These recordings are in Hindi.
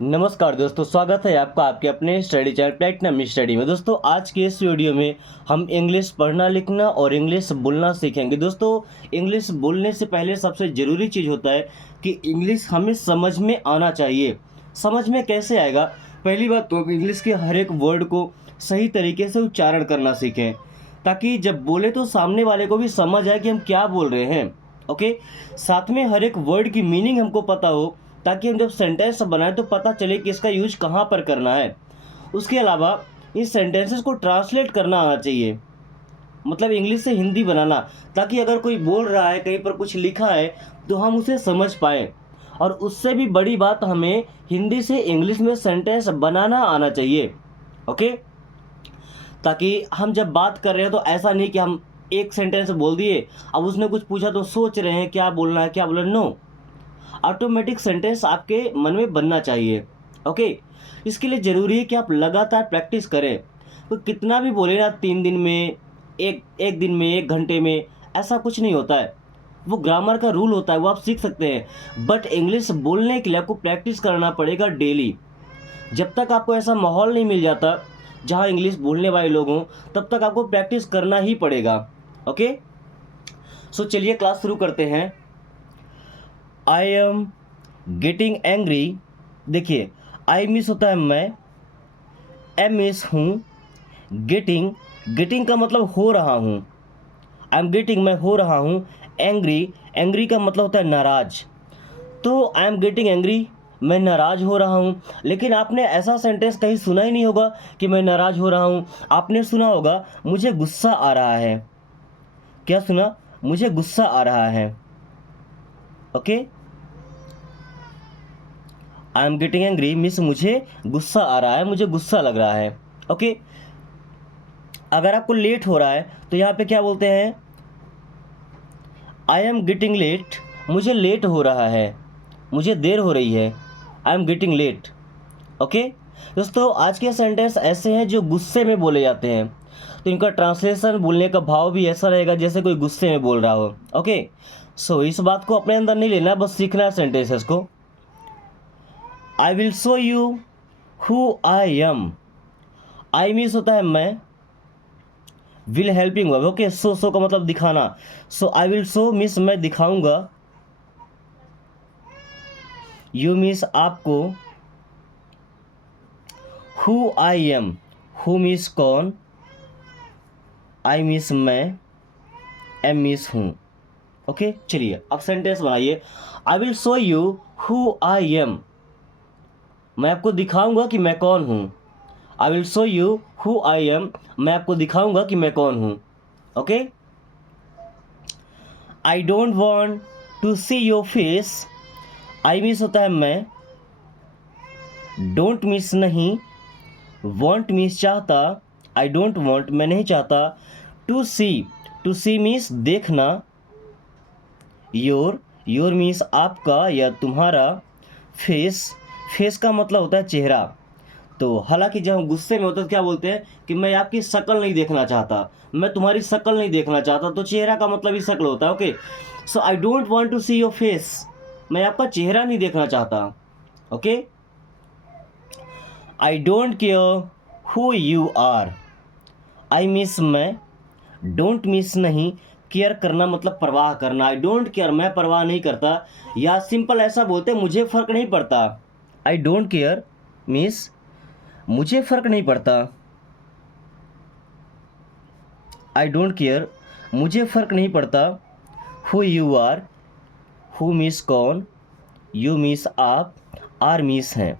नमस्कार दोस्तों, स्वागत है आपका आपके अपने स्टडी चैनल प्लेटिनम स्टडी में। दोस्तों आज के इस वीडियो में हम इंग्लिश पढ़ना लिखना और इंग्लिश बोलना सीखेंगे। दोस्तों इंग्लिश बोलने से पहले सबसे ज़रूरी चीज़ होता है कि इंग्लिश हमें समझ में आना चाहिए। समझ में कैसे आएगा? पहली बात तो इंग्लिश के हर एक वर्ड को सही तरीके से उच्चारण करना सीखें, ताकि जब बोले तो सामने वाले को भी समझ आए कि हम क्या बोल रहे हैं। ओके, साथ में हर एक वर्ड की मीनिंग हमको पता हो, ताकि हम जब सेंटेंस बनाएं तो पता चले कि इसका यूज कहाँ पर करना है। उसके अलावा इस सेंटेंसेस को ट्रांसलेट करना आना चाहिए, मतलब इंग्लिश से हिंदी बनाना, ताकि अगर कोई बोल रहा है, कहीं पर कुछ लिखा है तो हम उसे समझ पाएँ। और उससे भी बड़ी बात, हमें हिंदी से इंग्लिश में सेंटेंस बनाना आना चाहिए। ओके, ताकि हम जब बात कर रहे हैं तो ऐसा नहीं कि हम एक सेंटेंस बोल दिए, अब उसने कुछ पूछा तो सोच रहे हैं क्या बोलना है क्या बोलना। नो, ऑटोमेटिक सेंटेंस आपके मन में बनना चाहिए। ओके, इसके लिए ज़रूरी है कि आप लगातार प्रैक्टिस करें। तो कितना भी बोले ना, 3 दिन में, एक दिन में, 1 घंटे में, ऐसा कुछ नहीं होता है। वो ग्रामर का रूल होता है, वो आप सीख सकते हैं। बट इंग्लिश बोलने के लिए आपको प्रैक्टिस करना पड़ेगा डेली। जब तक आपको ऐसा माहौल नहीं मिल जाता जहाँ इंग्लिश बोलने वाले लोग हों, तब तक आपको प्रैक्टिस करना ही पड़ेगा। ओके, सो चलिए क्लास शुरू करते हैं। I am getting angry. देखिए, आई मिस होता है मैं, एम मिस हूँ, गेटिंग, गेटिंग का मतलब हो रहा हूँ। आई एम गेटिंग मैं हो रहा हूँ, एंग्री, एंग्री का मतलब होता है नाराज। तो आई एम गेटिंग एंग्री, मैं नाराज हो रहा हूँ। लेकिन आपने ऐसा सेंटेंस कहीं सुना ही नहीं होगा कि मैं नाराज हो रहा हूँ। आपने सुना होगा मुझे गुस्सा आ रहा है। क्या सुना? मुझे गुस्सा आ रहा है। Okay, I am getting angry means मुझे गुस्सा आ रहा है, मुझे गुस्सा लग रहा है। ओके, अगर आपको लेट हो रहा है तो यहाँ पे क्या बोलते हैं? आई एम गेटिंग लेट, मुझे लेट हो रहा है, मुझे देर हो रही है। I am getting late. Okay दोस्तों, आज के सेंटेंस ऐसे हैं जो गुस्से में बोले जाते हैं, तो इनका ट्रांसलेशन, बोलने का भाव भी ऐसा रहेगा जैसे कोई गुस्से में बोल रहा हो। ओके, सो इस बात को अपने अंदर नहीं लेना, बस सीखना है सेंटेंसेस को। I will show you who I am. I means होता है मैं, will helping verb. Okay, show का मतलब दिखाना। सो आई विल शो मीन्स मैं दिखाऊंगा, यू मीन्स आपको, who I am, who means कौन, आई मीन्स मैं, एम मीन्स हूँ। ओके, चलिए अब सेंटेंस बनाइए। I will show you who I am, मैं आपको दिखाऊंगा कि मैं कौन हूँ। I will show you who I am, मैं आपको दिखाऊंगा कि मैं कौन हूँ। Okay, I don't want to see your face. I means होता है मैं, डोंट मीन्स नहीं, वॉन्ट मीन्स चाहता। आई डोंट वॉन्ट मैं नहीं चाहता, to see, to see means देखना, योर, योर मीन्स आपका या तुम्हारा, फेस, फेस का मतलब होता है चेहरा। तो हालांकि जब हम गुस्से में होते हैं तो क्या बोलते हैं कि मैं आपकी शक्ल नहीं देखना चाहता, मैं तुम्हारी शक्ल नहीं देखना चाहता। तो चेहरा का मतलब ही शक्ल होता है। Okay, so I don't want to see your face, मैं आपका चेहरा नहीं देखना चाहता। Okay, I don't care who you are. I miss मैं, डोंट मिस नहीं, केयर करना मतलब परवाह करना। आई डोंट केयर मैं परवाह नहीं करता, या सिंपल ऐसा बोलते मुझे फ़र्क नहीं पड़ता। आई डोंट केयर मीन्स मुझे फ़र्क नहीं पड़ता। आई डोंट केयर मुझे फ़र्क नहीं पड़ता, who you are, who means कौन, यू मीन्स आप, आर मीन्स हैं।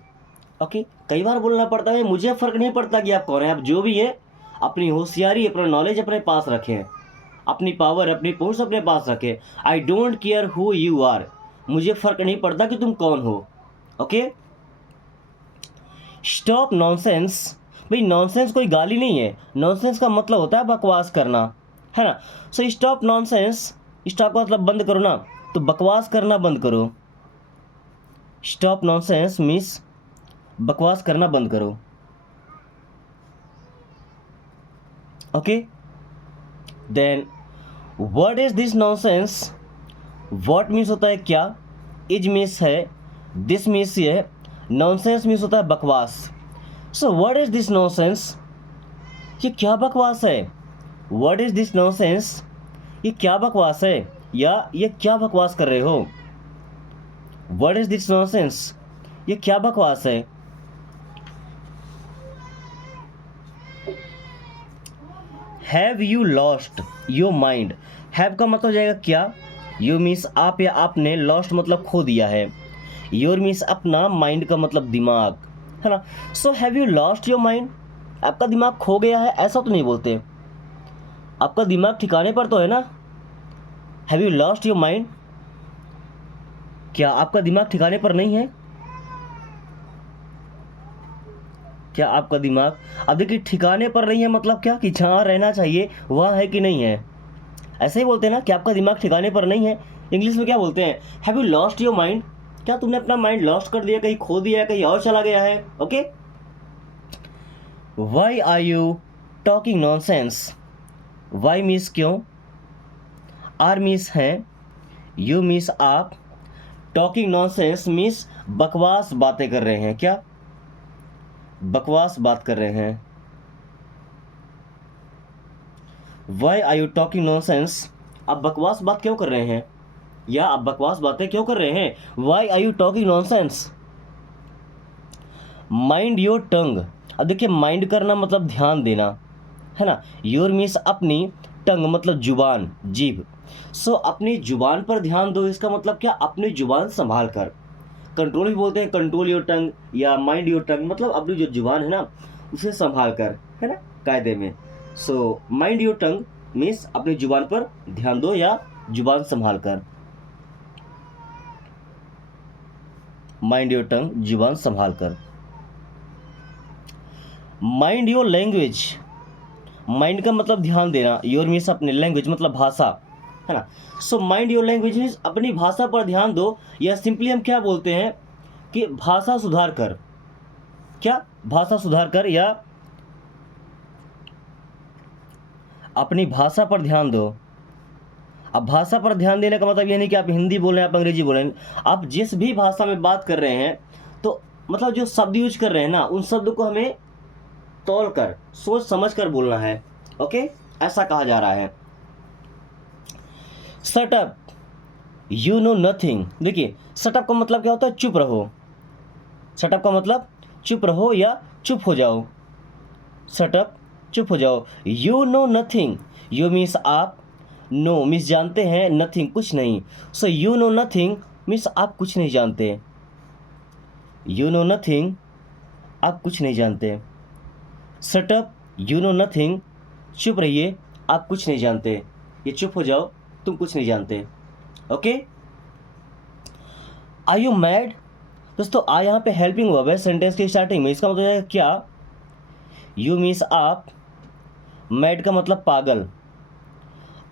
ओके, कई बार बोलना पड़ता है मुझे फ़र्क नहीं पड़ता कि आप कौन हैं, आप जो भी हैं अपनी होशियारी, अपना नॉलेज अपने पास रखें, अपनी पावर, अपनी पहुंच अपने पास रखें। I don't care who you are, मुझे फ़र्क नहीं पड़ता कि तुम कौन हो। Okay, stop nonsense. भाई नॉनसेंस कोई गाली नहीं है, नॉनसेंस का मतलब होता है बकवास करना, है ना। सो स्टॉप नॉनसेंस, स्टॉप का मतलब बंद करो ना, तो बकवास करना बंद करो। स्टॉप नॉनसेंस मीन्स बकवास करना बंद करो। Okay, then what is this nonsense. What means होता है क्या, इज मीन्स है, दिस मीन्स ये, नॉनसेंस मीन्स होता है बकवास। So what is this nonsense, ये क्या बकवास है। व्हाट इज दिस नॉनसेंस, ये क्या बकवास है, या ये क्या बकवास कर रहे हो। व्हाट इज दिस नॉनसेंस, ये क्या बकवास है। Have you lost your mind, have का मतलब जाएगा क्या, यू मीन्स आप या आपने, लॉस्ट मतलब खो दिया है, योर मीन्स अपना, माइंड का मतलब दिमाग, है ना। So have you lost your mind, आपका दिमाग खो गया है ऐसा तो नहीं बोलते, आपका दिमाग ठिकाने पर तो है ना। Have you lost your mind, क्या आपका दिमाग ठिकाने पर नहीं है, क्या आपका दिमाग, अब देखिए ठिकाने पर नहीं है मतलब क्या, कि जहाँ रहना चाहिए वहाँ है कि नहीं है, ऐसे ही बोलते हैं ना कि आपका दिमाग ठिकाने पर नहीं है। इंग्लिश में क्या बोलते हैं, have you lost your mind, क्या तुमने अपना माइंड लॉस्ट कर दिया, कहीं खो दिया है, कहीं और चला गया है। Okay, why are you talking nonsense, why means क्यों, आर मीन्स हैं, यू मीन्स आप, टॉकिंग नॉनसेंस मीन्स बकवास बातें कर रहे हैं, क्या बकवास बात कर रहे हैं। Why are you talking nonsense, आप बकवास बात क्यों कर रहे हैं, या आप बकवास बातें क्यों कर रहे हैं। Why are you talking nonsense. Mind your tongue, अब देखिए माइंड करना मतलब ध्यान देना, है ना। योर मीन्स अपनी, टंग मतलब जुबान, जीभ। सो अपनी जुबान पर ध्यान दो, इसका मतलब क्या, अपनी जुबान संभाल कर, कंट्रोल भी बोलते हैं, कंट्रोल योर टंग या माइंड योर टंग, मतलब अपनी जो जुबान है ना उसे संभाल कर, है ना, कायदे में। So mind your tongue means अपनी जुबान पर ध्यान दो या जुबान संभाल कर, माइंड योर टंग जुबान संभाल कर। माइंड योर लैंग्वेज, माइंड का मतलब ध्यान देना, योर मीन्स अपने, लैंग्वेज मतलब भाषा, है ना। So mind your language means अपनी भाषा पर ध्यान दो, या सिंपली हम क्या बोलते हैं कि भाषा सुधार कर, क्या भाषा सुधार कर, या अपनी भाषा पर ध्यान दो। अब भाषा पर ध्यान देने का मतलब ये नहीं कि आप हिंदी बोलें, आप अंग्रेजी बोलें, आप जिस भी भाषा में बात कर रहे हैं तो मतलब जो शब्द यूज कर रहे हैं ना उन शब्द को हमें तौल कर, सोच समझ कर बोलना है। ओके, ऐसा कहा जा रहा है। Shut up, you know nothing, देखिए शट अप का मतलब क्या होता है, चुप रहो। शट अप का मतलब चुप रहो या चुप हो जाओ, शट अप चुप हो जाओ। You know nothing, you means आप, नो मीन्स जानते हैं, नथिंग कुछ नहीं। So you know nothing means आप कुछ नहीं जानते, यू नो नथिंग आप कुछ नहीं जानते। Shut up you know nothing, चुप रहिए आप कुछ नहीं जानते, ये चुप हो जाओ तुम कुछ नहीं जानते। ओके, आर यू मैड, दोस्तों आ यहाँ पे हेल्पिंग वर्ब है सेंटेंस की स्टार्टिंग में, इसका मतलब है क्या, यू मीन्स आप, मैड का मतलब पागल।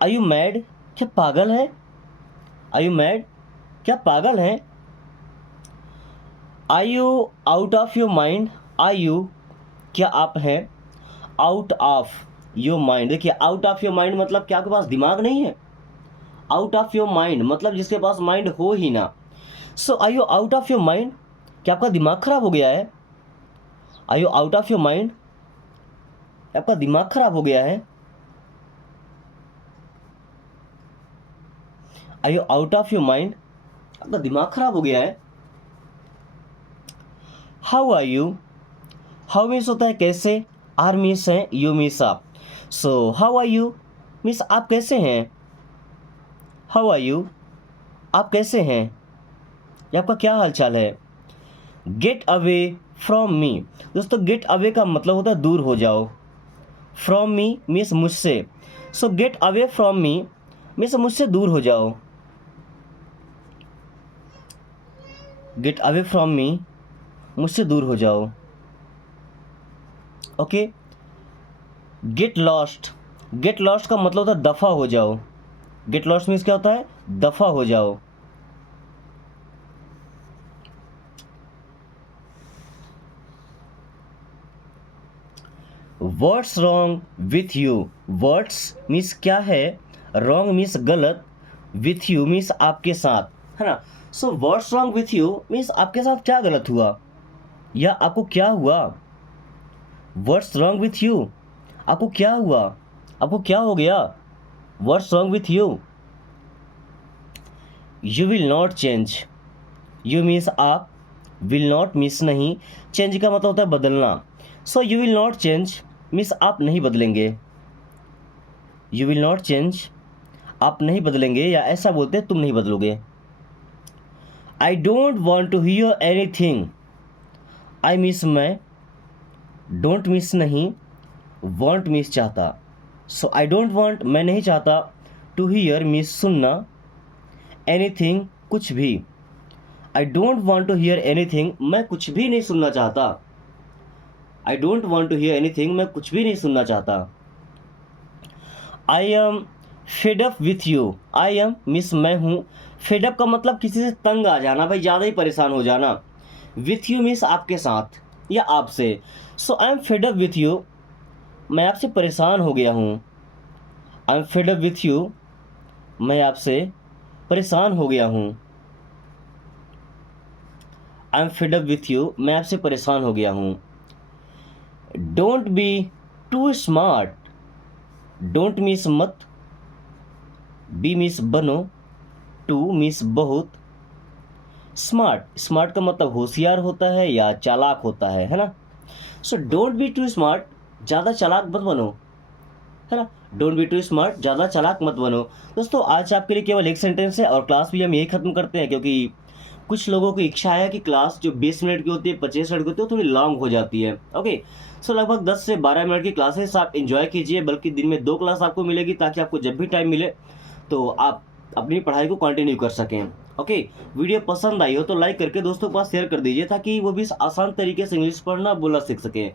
आर यू मैड, क्या पागल है, आर यू मैड क्या पागल है। Are you out of your mind, are you क्या आप हैं, आउट ऑफ योर माइंड, देखिए आउट ऑफ योर माइंड मतलब क्या आपके पास दिमाग नहीं है, आउट ऑफ योर माइंड मतलब जिसके पास माइंड हो ही ना। So are you out of your mind, क्या आपका दिमाग खराब हो गया है, are you out of your mind, आपका दिमाग खराब हो गया है। Are you out of your mind, आपका दिमाग खराब हो गया है। How are you, how means होता है कैसे, आर मीन्स है, यू मीन्स आप। So how are you means आप कैसे हैं, हाउ आर यू आप कैसे हैं, ये आपका क्या हाल चाल है। गेट अवे फ्रॉम मी, दोस्तों गेट अवे का मतलब होता है दूर हो जाओ, फ्रॉम मी मीन्स मुझसे। सो get away from me means मुझसे दूर हो जाओ, गेट अवे फ्रॉम मी मुझसे दूर हो जाओ। Okay, get lost, get lost का मतलब होता है दफा हो जाओ, गेट लॉस्ट मीन्स क्या होता है, दफा हो जाओ। What's wrong with you, what's means क्या है, रॉन्ग मीन्स गलत, विथ यू मीन्स आपके साथ, है ना। So what's wrong with you means आपके साथ क्या गलत हुआ, या आपको क्या हुआ, व्हाट्स रॉन्ग विथ यू, आपको क्या हुआ, आपको क्या हो गया, what's wrong with you. You will not change, you means आप, विल नॉट मीन्स नहीं, चेंज का मतलब होता है बदलना। So you will not change means आप नहीं बदलेंगे, यू विल नॉट चेंज आप नहीं बदलेंगे, या ऐसा बोलते हैं तुम नहीं बदलोगे। I don't want to hear anything, I means मैं, डोंट मीन्स नहीं, वॉन्ट मीन्स चाहता। सो आई डोंट वॉन्ट मैं नहीं चाहता, टू हियर मीन्स सुनना, एनीथिंग कुछ भी। I don't want to hear anything मैं कुछ भी नहीं सुनना चाहता, I don't want to hear anything मैं कुछ भी नहीं सुनना चाहता। I am fed up with you, I am means मैं हूँ, फेड अप का मतलब किसी से तंग आ जाना, भाई ज़्यादा ही परेशान हो जाना, विथ यू मीन्स आपके साथ या आपसे। So I am fed up with you मैं आपसे परेशान हो गया हूँ, I am fed up with you मैं आपसे परेशान हो गया हूँ, I am fed up with you मैं आपसे परेशान हो गया हूँ। Don't be too smart, don't means मत, बी मीन्स बनो, टू मीन्स बहुत, स्मार्ट स्मार्ट का मतलब होशियार होता है या चालाक होता है ना। So don't be too smart, ज़्यादा चालाक मत बनो, है ना, डोंट बी टू स्मार्ट, ज़्यादा चालाक मत बनो। दोस्तों आज आपके लिए केवल एक सेंटेंस है और क्लास भी हम यही ख़त्म करते हैं, क्योंकि कुछ लोगों की इच्छा है कि क्लास जो 20 मिनट की होती है, 25 मिनट की होती है, वो थोड़ी लॉन्ग हो जाती है। ओके, सो लगभग 10 से 12 मिनट की क्लासेस आप इन्जॉय कीजिए, बल्कि दिन में 2 क्लास आपको मिलेगी, ताकि आपको जब भी टाइम मिले तो आप अपनी पढ़ाई को कंटिन्यू कर सकें। ओके, वीडियो पसंद आई हो तो लाइक करके दोस्तों के पास शेयर कर दीजिए, ताकि वो भी आसान तरीके से इंग्लिश पढ़ना बोलना सीख सकें।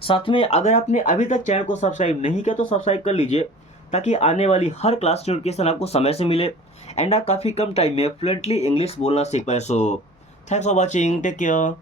साथ में अगर आपने अभी तक चैनल को सब्सक्राइब नहीं किया तो सब्सक्राइब कर लीजिए, ताकि आने वाली हर क्लास की नोटिफिकेशन आपको समय से मिले एंड आप काफ़ी कम टाइम में फ्लुएंटली इंग्लिश बोलना सीख पाए। So thanks for watching, take care.